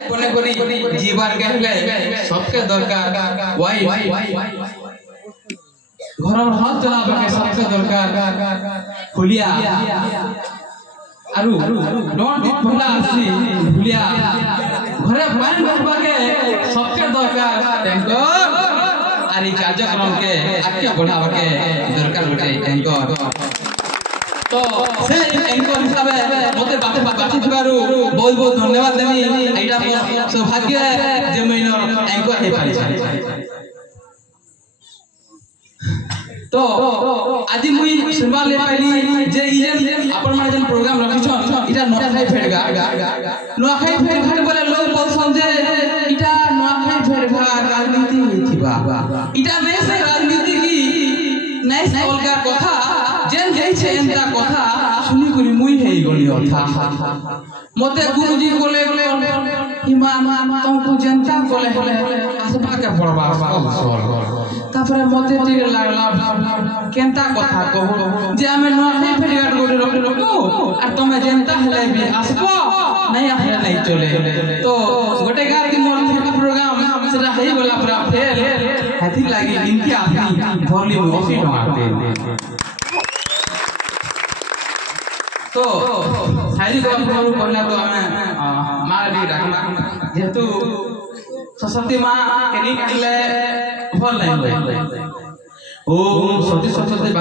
कोने कोनी जीवन के हले सबके दरकार वाई घर और हाथ चलाबे के सबके दरकार हुलिया आरु डोंट भला आसी हुलिया घरे पानी भरबा के सबके दरकार टैंकर आरी कार्यक्रम के आगे बढ़ावा के दरकार बटे टैंकर तो से एंकर हिसाब मते बाते बाती दिबारु बहुत बहुत धन्यवाद देमी एटा मोर सौभाग्य है जे मैनो एंकर हे पाई तो आज मुई सुनबा ले पाइली जे इजन अपन माने जन प्रोग्राम रखिछन इटा नखाई फेडगा नखाई फेडघाट बोले लोग बोलछन जे इटा नखाई फेडघा राजनीति थिबा इटा नै से राजनीति की नै से अलगा कथा जेन जै छे एंता कथा सुनी करी मुई हेई गली था मते गुरुजी कोले इमाम तुमको जनता कोले आसबा के पड़बा तापर मते तीर लागला केंता कथा कहू जे हमें नखाई फेडघाट गोरे रखो आ तमे जनता हले भी आसबो नहीं आसे नहीं चले तो गोटे गार की मोर प्रोग्राम सेरा हेई गला पूरा फेल हाथी लागी इनकी आदमी भरली 80 टका तो शायरी को हम कहना तो हमें मार भी रखना जेतु सरस्वती मां के नहीं कहले भल नहीं ओम सती सरस्वती